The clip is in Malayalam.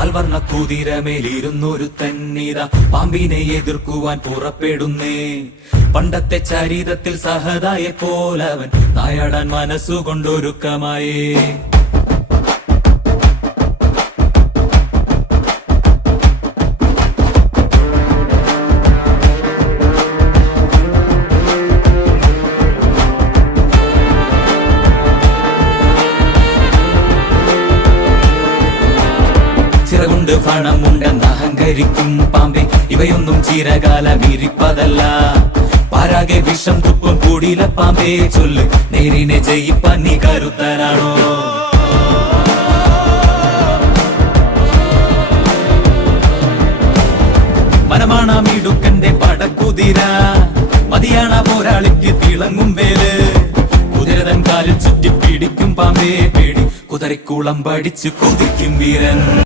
പാൽവർണ്ണ കുതിരമേലിരുന്നൊരു തന്നിത പാമ്പിനെ എതിർക്കുവാൻ പുറപ്പെടുന്നേ. പണ്ടത്തെ ചരിതത്തിൽ സഹതായെ പോലവൻ നായാടാൻ മനസ്സുകൊണ്ടൊരുക്കമായേ. ചിറകുണ്ട് പണമുണ്ടെന്ന് അഹങ്കരിക്കും പാമ്പേ, ഇവയൊന്നും ചിരകാലം ഇരിപ്പതല്ല. പാരാകെ വിഷം തുപ്പും കൂടിയില പാമ്പേ, ചൊല്ല് നേരിനെ ജയിപ്പാൻ നീ കരുത്തനാണോ? മനമാണാം ഇടുക്കന്റെ പടക്കുതിര, മതിയാണ പോരാളിക്ക് തിളങ്ങും വേല്. കുതിരതൻ കാലിൽ ചുറ്റി പിടിക്കും പാമ്പേ പേടി, കുതിരക്കുളം പഠിച്ചു കൊതിക്കും വീരൻ.